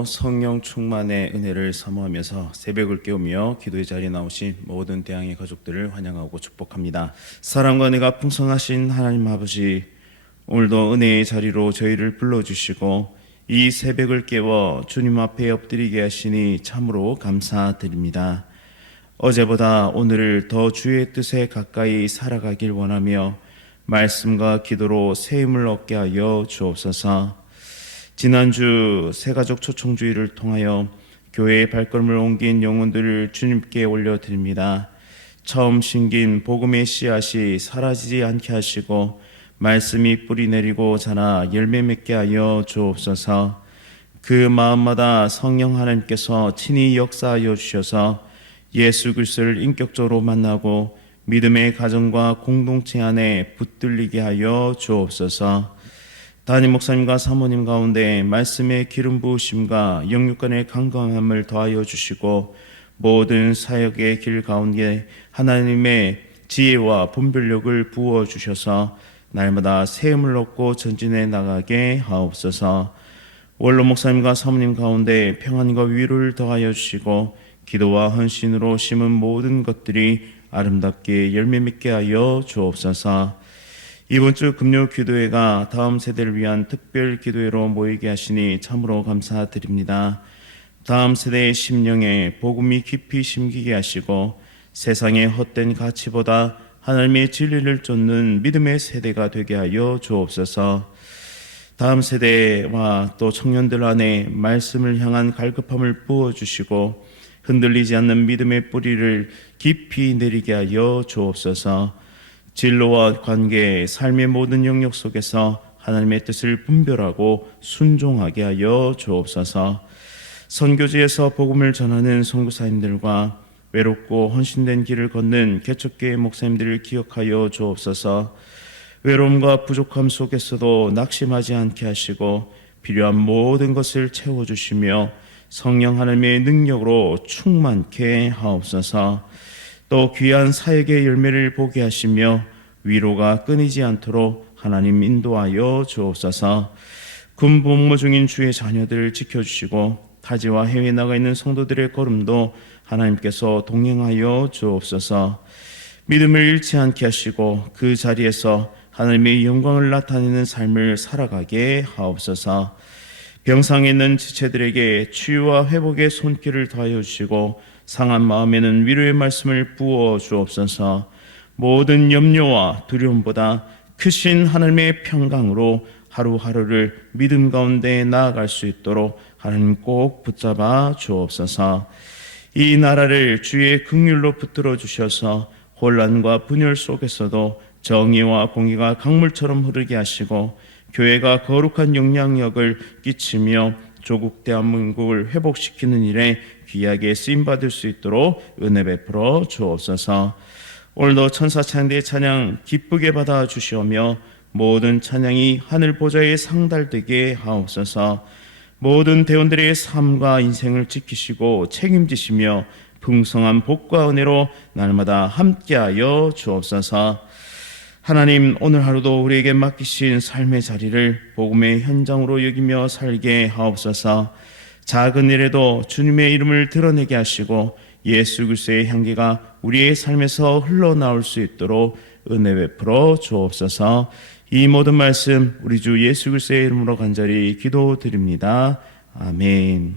오늘도 성령 충만의 은혜를 사모하면서 새벽을 깨우며 기도의 자리에 나오신 모든 대항의 가족들을 환영하고 축복합니다. 사랑과 은혜가 풍성하신 하나님 아버지, 오늘도 은혜의 자리로 저희를 불러주시고 이 새벽을 깨워 주님 앞에 엎드리게 하시니 참으로 감사드립니다. 어제보다 오늘을 더 주의 뜻에 가까이 살아가길 원하며 말씀과 기도로 새 힘을 얻게 하여 주옵소서. 지난주 새가족 초청주의를 통하여 교회의 발걸음을 옮긴 영혼들을 주님께 올려드립니다. 처음 심긴 복음의 씨앗이 사라지지 않게 하시고 말씀이 뿌리 내리고 자라 열매 맺게 하여 주옵소서. 그 마음마다 성령 하나님께서 친히 역사하여 주셔서 예수 그리스도를 인격적으로 만나고 믿음의 가정과 공동체 안에 붙들리게 하여 주옵소서. 담임 목사님과 사모님 가운데 말씀의 기름 부으심과 영육간의 강건함을 더하여 주시고 모든 사역의 길 가운데 하나님의 지혜와 분별력을 부어 주셔서 날마다 새 힘을 얻고 전진해 나가게 하옵소서. 원로 목사님과 사모님 가운데 평안과 위로를 더하여 주시고 기도와 헌신으로 심은 모든 것들이 아름답게 열매 맺게 하여 주옵소서. 이번 주 금요 기도회가 다음 세대를 위한 특별 기도회로 모이게 하시니 참으로 감사드립니다. 다음 세대의 심령에 복음이 깊이 심기게 하시고 세상의 헛된 가치보다 하나님의 진리를 쫓는 믿음의 세대가 되게 하여 주옵소서. 다음 세대와 또 청년들 안에 말씀을 향한 갈급함을 부어주시고 흔들리지 않는 믿음의 뿌리를 깊이 내리게 하여 주옵소서. 진로와 관계, 삶의 모든 영역 속에서 하나님의 뜻을 분별하고 순종하게 하여 주옵소서. 선교지에서 복음을 전하는 선교사님들과 외롭고 헌신된 길을 걷는 개척교회 목사님들을 기억하여 주옵소서. 외로움과 부족함 속에서도 낙심하지 않게 하시고 필요한 모든 것을 채워주시며 성령 하나님의 능력으로 충만케 하옵소서. 또 귀한 사역의 열매를 보게 하시며 위로가 끊이지 않도록 하나님 인도하여 주옵소서. 군 복무 중인 주의 자녀들을 지켜주시고 타지와 해외에 나가 있는 성도들의 걸음도 하나님께서 동행하여 주옵소서. 믿음을 잃지 않게 하시고 그 자리에서 하나님의 영광을 나타내는 삶을 살아가게 하옵소서. 병상에 있는 지체들에게 치유와 회복의 손길을 더하여 주시고 상한 마음에는 위로의 말씀을 부어 주옵소서. 모든 염려와 두려움보다 크신 하나님의 평강으로 하루하루를 믿음 가운데 나아갈 수 있도록 하나님 꼭 붙잡아 주옵소서. 이 나라를 주의 긍휼로 붙들어 주셔서 혼란과 분열 속에서도 정의와 공의가 강물처럼 흐르게 하시고 교회가 거룩한 영향력을 끼치며 조국 대한민국을 회복시키는 일에 귀하게 쓰임받을 수 있도록 은혜 베풀어 주옵소서. 오늘도 천사 찬양대의 찬양 기쁘게 받아 주시오며 모든 찬양이 하늘 보좌에 상달되게 하옵소서. 모든 대원들의 삶과 인생을 지키시고 책임지시며 풍성한 복과 은혜로 날마다 함께하여 주옵소서. 하나님, 오늘 하루도 우리에게 맡기신 삶의 자리를 복음의 현장으로 여기며 살게 하옵소서. 작은 일에도 주님의 이름을 드러내게 하시고 예수 그리스도의 향기가 우리의 삶에서 흘러나올 수 있도록 은혜 베풀어 주옵소서. 이 모든 말씀 우리 주 예수 그리스도의 이름으로 간절히 기도드립니다. 아멘.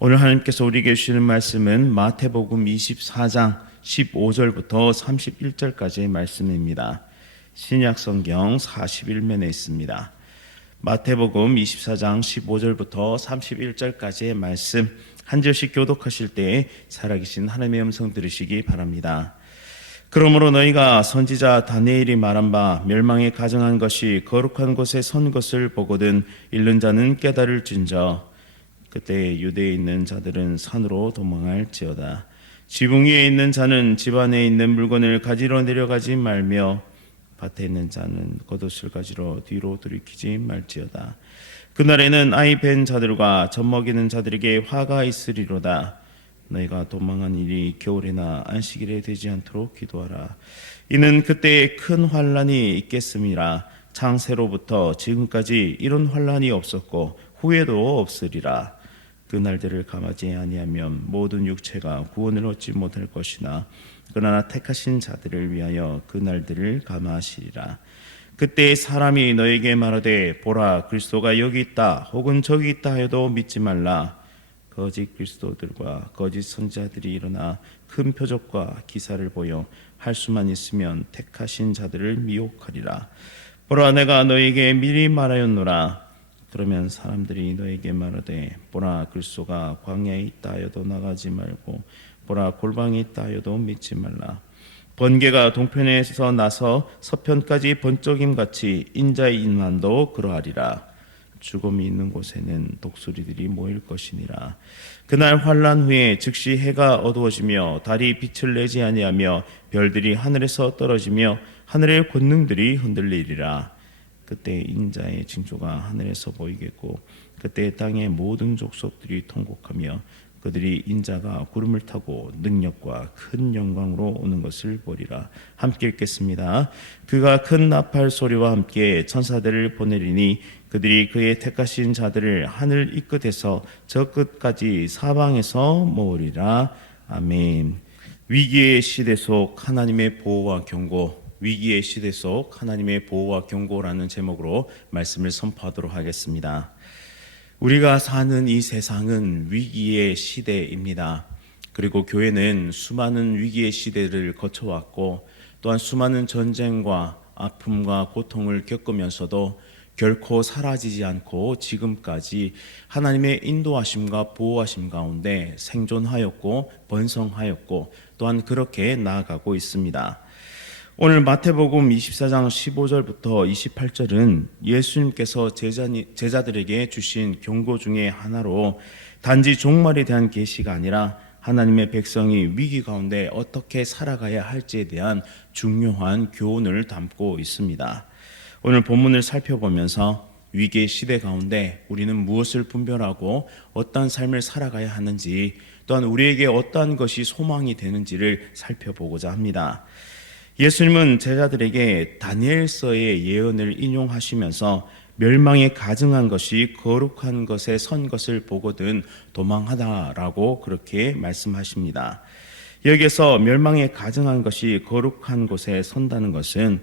오늘 하나님께서 우리에게 주시는 말씀은 마태복음 24장 15절부터 31절까지의 말씀입니다. 신약성경 41면에 있습니다. 마태복음 24장 15절부터 31절까지의 말씀 한 절씩 교독하실 때 살아계신 하나님의 음성 들으시기 바랍니다. 그러므로 너희가 선지자 다니엘이 말한 바 멸망에 가정한 것이 거룩한 곳에 선 것을 보거든 잃는 자는 깨달을진저. 그때 유대에 있는 자들은 산으로 도망할지어다. 지붕 위에 있는 자는 집 안에 있는 물건을 가지러 내려가지 말며 밭에 있는 자는 겉옷을 가지러 뒤로 돌이키지 말지어다. 그날에는 아이 벤 자들과 젖 먹이는 자들에게 화가 있으리로다. 너희가 도망한 일이 겨울이나 안식일에 되지 않도록 기도하라. 이는 그때에 큰 환란이 있겠음이라. 창세로부터 지금까지 이런 환란이 없었고 후회도 없으리라. 그 날들을 감하지 아니하면 모든 육체가 구원을 얻지 못할 것이나 그러나 택하신 자들을 위하여 그 날들을 감하시리라. 그때 사람이 너에게 말하되 보라 그리스도가 여기 있다 혹은 저기 있다 하여도 믿지 말라. 거짓 그리스도들과 거짓 선지자들이 일어나 큰 표적과 기사를 보여 할 수만 있으면 택하신 자들을 미혹하리라. 보라 내가 너에게 미리 말하였노라. 그러면 사람들이 너에게 말하되 보라 그리스도가 광야에 있다 하여도 나가지 말고 보라 골방에 있다 하여도 믿지 말라. 번개가 동편에서 나서 서편까지 번쩍임 같이 인자의 인만도 그러하리라. 죽음이 있는 곳에는 독수리들이 모일 것이니라. 그날 환난 후에 즉시 해가 어두워지며 달이 빛을 내지 아니하며 별들이 하늘에서 떨어지며 하늘의 권능들이 흔들리리라. 그때 인자의 징조가 하늘에서 보이겠고 그때 땅의 모든 족속들이 통곡하며 그들이 인자가 구름을 타고 능력과 큰 영광으로 오는 것을 보리라. 함께 읽겠습니다. 그가 큰 나팔 소리와 함께 천사들을 보내리니 그들이 그의 택하신 자들을 하늘 이 끝에서 저 끝까지 사방에서 모으리라. 아멘. 위기의 시대 속 하나님의 보호와 경고, 위기의 시대 속 하나님의 보호와 경고라는 제목으로 말씀을 선포하도록 하겠습니다. 우리가 사는 이 세상은 위기의 시대입니다. 그리고 교회는 수많은 위기의 시대를 거쳐왔고 또한 수많은 전쟁과 아픔과 고통을 겪으면서도 결코 사라지지 않고 지금까지 하나님의 인도하심과 보호하심 가운데 생존하였고 번성하였고 또한 그렇게 나아가고 있습니다. 오늘 마태복음 24장 15절부터 28절은 예수님께서 제자들에게 주신 경고 중에 하나로 단지 종말에 대한 계시가 아니라 하나님의 백성이 위기 가운데 어떻게 살아가야 할지에 대한 중요한 교훈을 담고 있습니다. 오늘 본문을 살펴보면서 위기의 시대 가운데 우리는 무엇을 분별하고 어떠한 삶을 살아가야 하는지 또한 우리에게 어떠한 것이 소망이 되는지를 살펴보고자 합니다. 예수님은 제자들에게 다니엘서의 예언을 인용하시면서 멸망에 가증한 것이 거룩한 것에 선 것을 보거든 도망하다라고 그렇게 말씀하십니다. 여기에서 멸망에 가증한 것이 거룩한 곳에 선다는 것은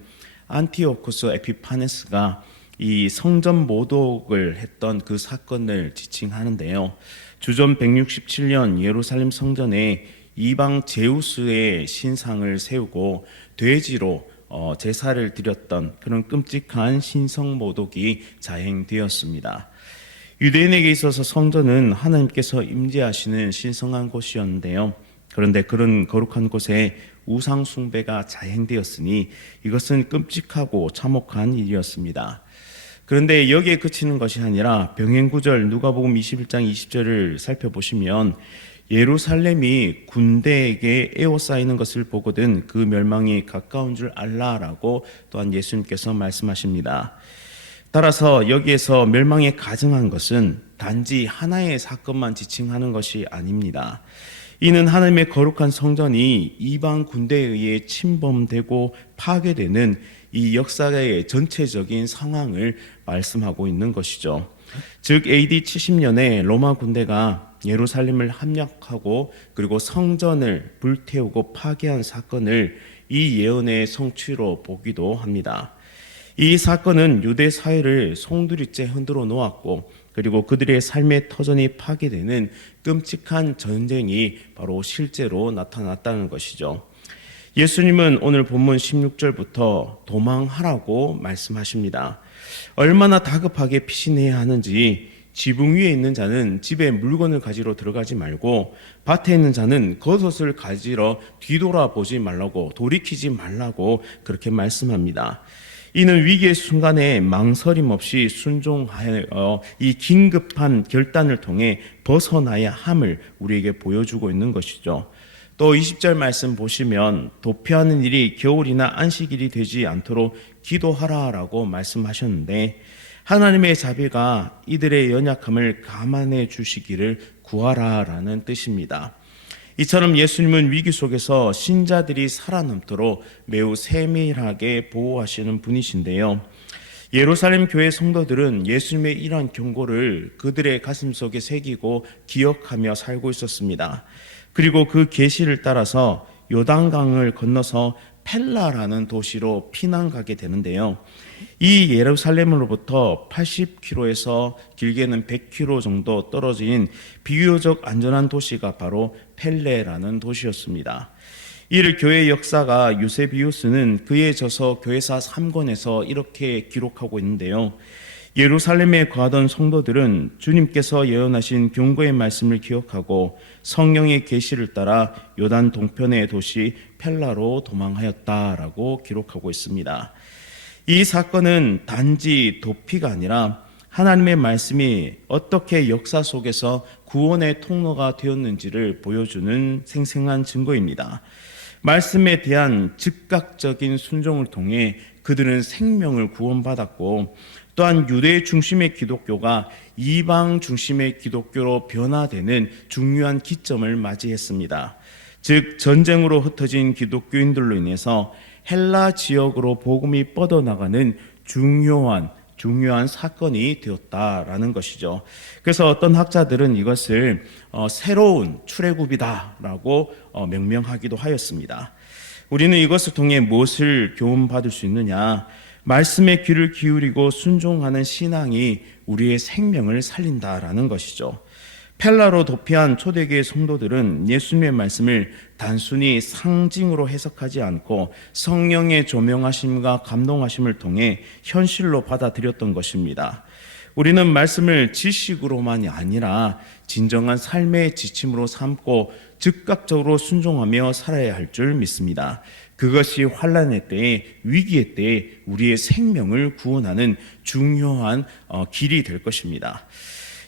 안티오코스 에피파네스가 이 성전 모독을 했던 그 사건을 지칭하는데요. 주전 167년 예루살렘 성전에 이방 제우스의 신상을 세우고 돼지로 제사를 드렸던 그런 끔찍한 신성 모독이 자행되었습니다. 유대인에게 있어서 성전은 하나님께서 임재하시는 신성한 곳이었는데요. 그런데 그런 거룩한 곳에 우상 숭배가 자행되었으니 이것은 끔찍하고 참혹한 일이었습니다. 그런데 여기에 그치는 것이 아니라 병행구절 누가복음 21장 20절을 살펴보시면 예루살렘이 군대에게 에워싸이는 것을 보거든 그 멸망이 가까운 줄 알라라고 또한 예수님께서 말씀하십니다. 따라서 여기에서 멸망에 가증한 것은 단지 하나의 사건만 지칭하는 것이 아닙니다. 이는 하나님의 거룩한 성전이 이방 군대에 의해 침범되고 파괴되는 이 역사의 전체적인 상황을 말씀하고 있는 것이죠. 즉 AD 70년에 로마 군대가 예루살렘을 함락하고 그리고 성전을 불태우고 파괴한 사건을 이 예언의 성취로 보기도 합니다. 이 사건은 유대 사회를 송두리째 흔들어 놓았고 그리고 그들의 삶의 터전이 파괴되는 끔찍한 전쟁이 바로 실제로 나타났다는 것이죠. 예수님은 오늘 본문 16절부터 도망하라고 말씀하십니다. 얼마나 다급하게 피신해야 하는지 지붕 위에 있는 자는 집에 물건을 가지러 들어가지 말고 밭에 있는 자는 겉옷을 가지러 뒤돌아보지 말라고 돌이키지 말라고 그렇게 말씀합니다. 이는 위기의 순간에 망설임 없이 순종하여 이 긴급한 결단을 통해 벗어나야 함을 우리에게 보여주고 있는 것이죠. 또 20절 말씀 보시면 도피하는 일이 겨울이나 안식일이 되지 않도록 기도하라라고 말씀하셨는데 하나님의 자비가 이들의 연약함을 감안해 주시기를 구하라라는 뜻입니다. 이처럼 예수님은 위기 속에서 신자들이 살아남도록 매우 세밀하게 보호하시는 분이신데요. 예루살렘 교회 성도들은 예수님의 이러한 경고를 그들의 가슴속에 새기고 기억하며 살고 있었습니다. 그리고 그 계시를 따라서 요단강을 건너서 펠라라는 도시로 피난 가게 되는데요. 이 예루살렘으로부터 80km에서 길게는 100km 정도 떨어진 비교적 안전한 도시가 바로 펠레라는 도시였습니다. 이를 교회 역사가 유세비우스는 그의 저서 교회사 3권에서 이렇게 기록하고 있는데요. 예루살렘에 거하던 성도들은 주님께서 예언하신 경고의 말씀을 기억하고 성령의 계시를 따라 요단 동편의 도시 펠라로 도망하였다라고 기록하고 있습니다. 이 사건은 단지 도피가 아니라 하나님의 말씀이 어떻게 역사 속에서 구원의 통로가 되었는지를 보여주는 생생한 증거입니다. 말씀에 대한 즉각적인 순종을 통해 그들은 생명을 구원받았고, 또한 유대 중심의 기독교가 이방 중심의 기독교로 변화되는 중요한 기점을 맞이했습니다. 즉 전쟁으로 흩어진 기독교인들로 인해서 헬라 지역으로 복음이 뻗어나가는 중요한 사건이 되었다라는 것이죠. 그래서 어떤 학자들은 이것을 새로운 출애굽이다라고 명명하기도 하였습니다. 우리는 이것을 통해 무엇을 교훈받을 수 있느냐? 말씀에 귀를 기울이고 순종하는 신앙이 우리의 생명을 살린다라는 것이죠. 펠라로 도피한 초대교회 성도들은 예수님의 말씀을 단순히 상징으로 해석하지 않고 성령의 조명하심과 감동하심을 통해 현실로 받아들였던 것입니다. 우리는 말씀을 지식으로만이 아니라 진정한 삶의 지침으로 삼고 즉각적으로 순종하며 살아야 할 줄 믿습니다. 그것이 환난의 때에, 위기의 때에 우리의 생명을 구원하는 중요한 길이 될 것입니다.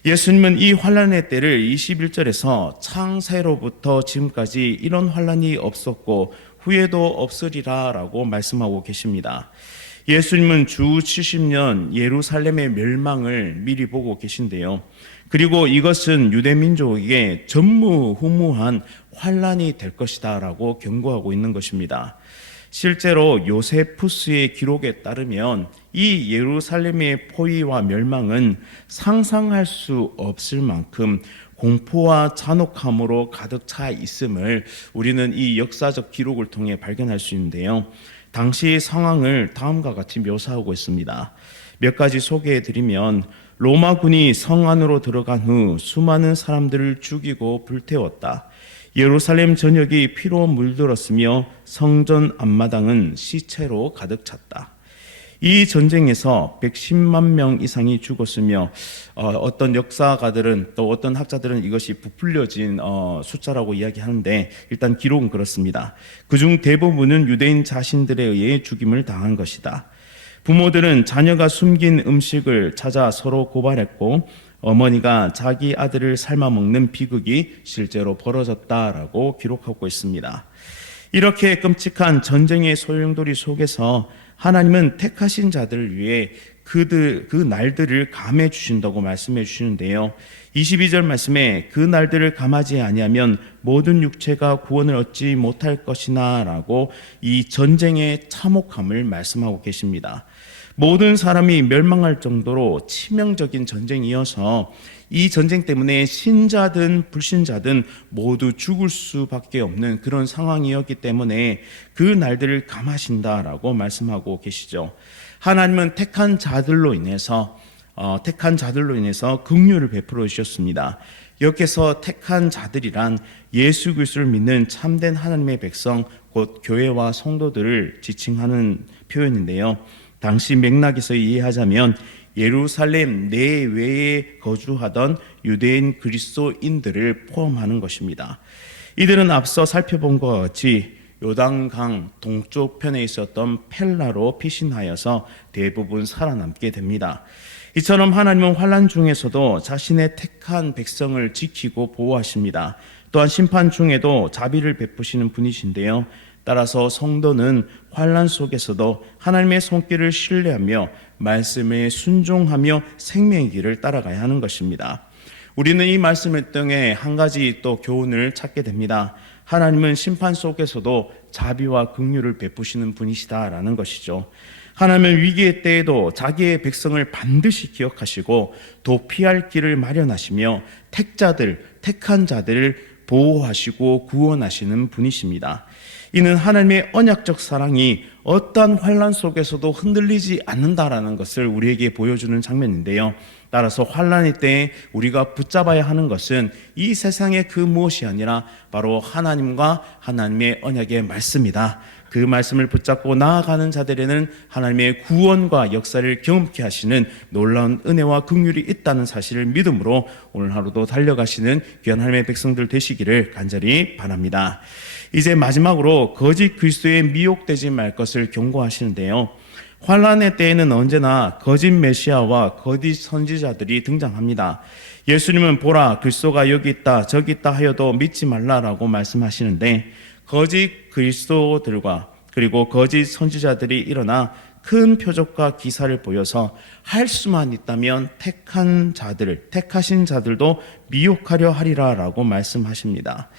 예수님은 이 환난의 때를 21절에서 창세로부터 지금까지 이런 환난이 없었고 후에도 없으리라 라고 말씀하고 계십니다. 예수님은 주 70년 예루살렘의 멸망을 미리 보고 계신데요. 그리고 이것은 유대민족에게 전무후무한 환난이 될 것이다 라고 경고하고 있는 것입니다. 실제로 요세푸스의 기록에 따르면 이 예루살렘의 포위와 멸망은 상상할 수 없을 만큼 공포와 잔혹함으로 가득 차 있음을 우리는 이 역사적 기록을 통해 발견할 수 있는데요. 당시 상황을 다음과 같이 묘사하고 있습니다. 몇 가지 소개해 드리면, 로마군이 성 안으로 들어간 후 수많은 사람들을 죽이고 불태웠다. 예루살렘 전역이 피로 물들었으며 성전 앞마당은 시체로 가득 찼다. 이 전쟁에서 110만 명 이상이 죽었으며 어떤 역사가들은 또 어떤 학자들은 이것이 부풀려진 숫자라고 이야기하는데, 일단 기록은 그렇습니다. 그중 대부분은 유대인 자신들에 의해 죽임을 당한 것이다. 부모들은 자녀가 숨긴 음식을 찾아 서로 고발했고, 어머니가 자기 아들을 삶아 먹는 비극이 실제로 벌어졌다라고 기록하고 있습니다. 이렇게 끔찍한 전쟁의 소용돌이 속에서 하나님은 택하신 자들을 위해 그 날들을 감해 주신다고 말씀해 주시는데요. 22절 말씀에 그 날들을 감하지 아니하면 모든 육체가 구원을 얻지 못할 것이나 라고 이 전쟁의 참혹함을 말씀하고 계십니다. 모든 사람이 멸망할 정도로 치명적인 전쟁이어서 이 전쟁 때문에 신자든 불신자든 모두 죽을 수밖에 없는 그런 상황이었기 때문에 그 날들을 감하신다라고 말씀하고 계시죠. 하나님은 택한 자들로 인해서 긍휼을 베풀어 주셨습니다. 여기서 택한 자들이란 예수 그리스도를 믿는 참된 하나님의 백성, 곧 교회와 성도들을 지칭하는 표현인데요. 당시 맥락에서 이해하자면 예루살렘 내외에 거주하던 유대인 그리스도인들을 포함하는 것입니다. 이들은 앞서 살펴본 것과 같이 요단강 동쪽 편에 있었던 펠라로 피신하여서 대부분 살아남게 됩니다. 이처럼 하나님은 환난 중에서도 자신의 택한 백성을 지키고 보호하십니다. 또한 심판 중에도 자비를 베푸시는 분이신데요. 따라서 성도는 환난 속에서도 하나님의 손길을 신뢰하며 말씀에 순종하며 생명의 길을 따라가야 하는 것입니다. 우리는 이 말씀을 통해 한 가지 또 교훈을 찾게 됩니다. 하나님은 심판 속에서도 자비와 긍휼을 베푸시는 분이시다라는 것이죠. 하나님은 위기의 때에도 자기의 백성을 반드시 기억하시고 도피할 길을 마련하시며 택한 자들을 보호하시고 구원하시는 분이십니다. 이는 하나님의 언약적 사랑이 어떠한 환난 속에서도 흔들리지 않는다라는 것을 우리에게 보여주는 장면인데요. 따라서 환난의 때에 우리가 붙잡아야 하는 것은 이 세상의 그 무엇이 아니라 바로 하나님과 하나님의 언약의 말씀이다. 그 말씀을 붙잡고 나아가는 자들에는 하나님의 구원과 역사를 경험케 하시는 놀라운 은혜와 긍휼이 있다는 사실을 믿음으로 오늘 하루도 달려가시는 귀한 하나님의 백성들 되시기를 간절히 바랍니다. 이제 마지막으로 거짓 그리스도에 미혹되지 말 것을 경고하시는데요. 환난의 때에는 언제나 거짓 메시아와 거짓 선지자들이 등장합니다. 예수님은 보라 그리스도가 여기 있다 저기 있다 하여도 믿지 말라라고 말씀하시는데 거짓 그리스도들과 그리고 거짓 선지자들이 일어나 큰 표적과 기사를 보여서 할 수만 있다면 택하신 자들도 미혹하려 하리라라고 말씀하십니다.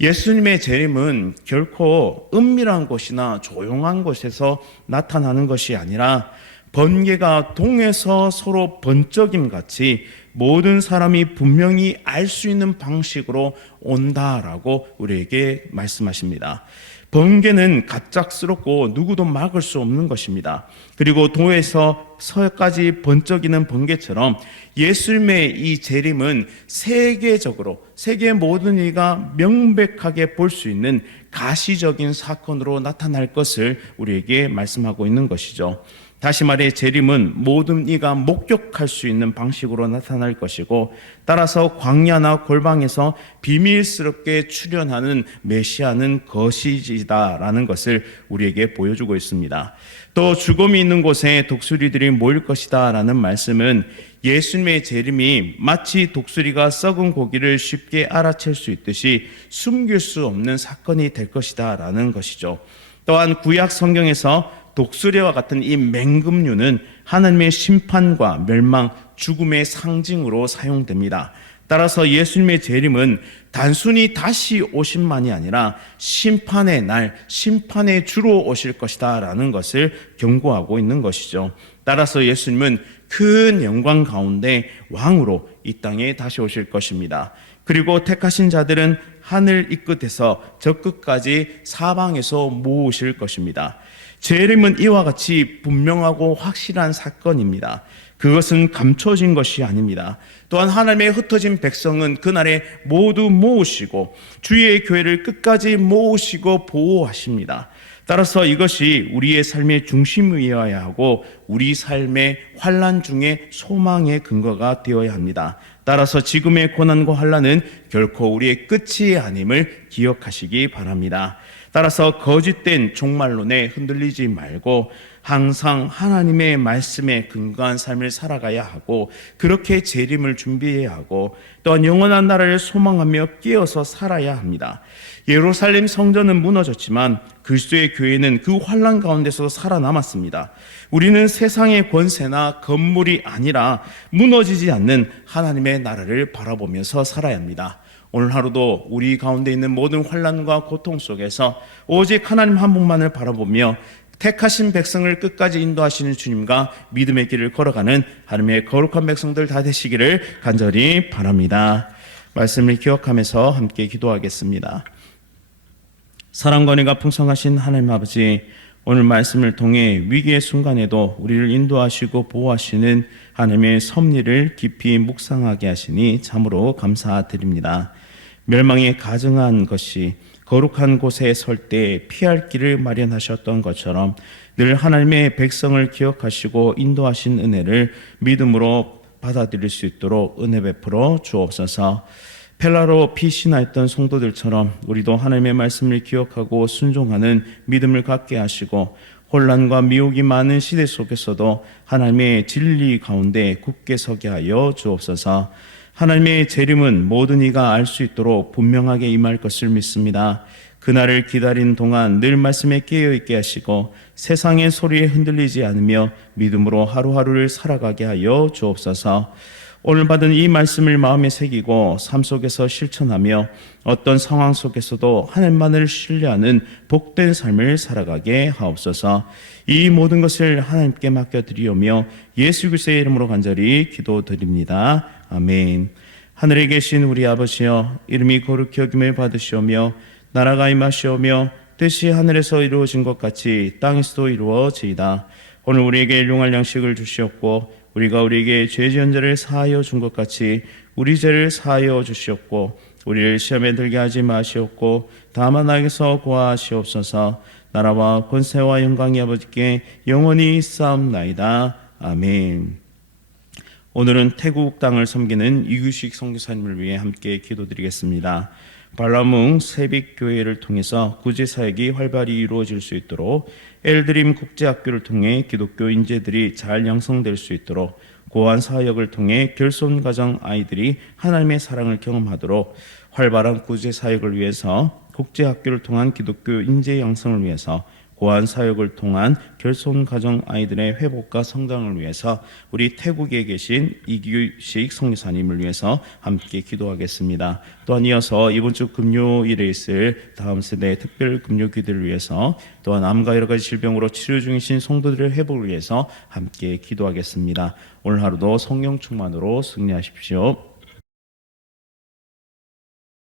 예수님의 재림은 결코 은밀한 곳이나 조용한 곳에서 나타나는 것이 아니라 번개가 동에서 서로 번쩍임 같이 모든 사람이 분명히 알 수 있는 방식으로 온다라고 우리에게 말씀하십니다. 번개는 갑작스럽고 누구도 막을 수 없는 것입니다. 그리고 도에서 서까지 번쩍이는 번개처럼 예수님의 이 재림은 세계 모든 이가 명백하게 볼 수 있는 가시적인 사건으로 나타날 것을 우리에게 말씀하고 있는 것이죠. 다시 말해 재림은 모든 이가 목격할 수 있는 방식으로 나타날 것이고 따라서 광야나 골방에서 비밀스럽게 출현하는 메시아는 거시지다라는 것을 우리에게 보여주고 있습니다. 또 죽음이 있는 곳에 독수리들이 모일 것이다 라는 말씀은 예수님의 재림이 마치 독수리가 썩은 고기를 쉽게 알아챌 수 있듯이 숨길 수 없는 사건이 될 것이다 라는 것이죠. 또한 구약 성경에서 독수리와 같은 이 맹금류는 하나님의 심판과 멸망, 죽음의 상징으로 사용됩니다. 따라서 예수님의 재림은 단순히 다시 오심만이 아니라 심판의 날, 심판의 주로 오실 것이다 라는 것을 경고하고 있는 것이죠. 따라서 예수님은 큰 영광 가운데 왕으로 이 땅에 다시 오실 것입니다. 그리고 택하신 자들은 하늘 이 끝에서 저 끝까지 사방에서 모으실 것입니다. 재림은 이와 같이 분명하고 확실한 사건입니다. 그것은 감춰진 것이 아닙니다. 또한 하나님의 흩어진 백성은 그날에 모두 모으시고 주의 교회를 끝까지 모으시고 보호하십니다. 따라서 이것이 우리의 삶의 중심이어야 하고 우리 삶의 환난 중에 소망의 근거가 되어야 합니다. 따라서 지금의 고난과 환난은 결코 우리의 끝이 아님을 기억하시기 바랍니다. 따라서 거짓된 종말론에 흔들리지 말고 항상 하나님의 말씀에 근거한 삶을 살아가야 하고 그렇게 재림을 준비해야 하고 또한 영원한 나라를 소망하며 깨어서 살아야 합니다. 예루살렘 성전은 무너졌지만 그리스도의 교회는 그 환난 가운데서 살아남았습니다. 우리는 세상의 권세나 건물이 아니라 무너지지 않는 하나님의 나라를 바라보면서 살아야 합니다. 오늘 하루도 우리 가운데 있는 모든 환난과 고통 속에서 오직 하나님 한 분만을 바라보며 택하신 백성을 끝까지 인도하시는 주님과 믿음의 길을 걸어가는 하나님의 거룩한 백성들 다 되시기를 간절히 바랍니다. 말씀을 기억하면서 함께 기도하겠습니다. 사랑과 은혜가 풍성하신 하나님 아버지, 오늘 말씀을 통해 위기의 순간에도 우리를 인도하시고 보호하시는 하나님의 섭리를 깊이 묵상하게 하시니 참으로 감사드립니다. 멸망에 가증한 것이 거룩한 곳에 설 때 피할 길을 마련하셨던 것처럼 늘 하나님의 백성을 기억하시고 인도하신 은혜를 믿음으로 받아들일 수 있도록 은혜 베풀어 주옵소서. 펠라로 피신하였던 성도들처럼 우리도 하나님의 말씀을 기억하고 순종하는 믿음을 갖게 하시고 혼란과 미혹이 많은 시대 속에서도 하나님의 진리 가운데 굳게 서게 하여 주옵소서. 하나님의 재림은 모든 이가 알 수 있도록 분명하게 임할 것을 믿습니다. 그날을 기다리는 동안 늘 말씀에 깨어있게 하시고 세상의 소리에 흔들리지 않으며 믿음으로 하루하루를 살아가게 하여 주옵소서. 오늘 받은 이 말씀을 마음에 새기고 삶 속에서 실천하며 어떤 상황 속에서도 하나님만을 신뢰하는 복된 삶을 살아가게 하옵소서. 이 모든 것을 하나님께 맡겨드리오며 예수 그리스도의 이름으로 간절히 기도드립니다. 아멘. 하늘에 계신 우리 아버지여, 이름이 거룩히 여김을 받으시오며 나라가 임하시오며 뜻이 하늘에서 이루어진 것 같이 땅에서도 이루어지이다. 오늘 우리에게 일용할 양식을 주시옵고 우리가 우리에게 죄 지은 자를 사하여 준 것 같이 우리 죄를 사하여 주시옵고 우리를 시험에 들게 하지 마시옵고 다만 악에서 구하시옵소서. 나라와 권세와 영광이 아버지께 영원히 쌓옵나이다. 아멘. 오늘은 태국 땅을 섬기는 이규식 선교사님을 위해 함께 기도드리겠습니다. 발라뭉 세빛교회를 통해서 구제 사역이 활발히 이루어질 수 있도록 엘드림 국제학교를 통해 기독교 인재들이 잘 양성될 수 있도록 고안 사역을 통해 결손 가정 아이들이 하나님의 사랑을 경험하도록 활발한 구제 사역을 위해서 국제학교를 통한 기독교 인재 양성을 위해서 고안 사역을 통한 결손 가정 아이들의 회복과 성장을 위해서 우리 태국에 계신 이규식 선교사님을 위해서 함께 기도하겠습니다. 또한 이어서 이번 주 금요일에 있을 다음 세대 특별 금요 기도를 위해서 또한 암과 여러 가지 질병으로 치료 중이신 성도들의 회복을 위해서 함께 기도하겠습니다. 오늘 하루도 성령 충만으로 승리하십시오.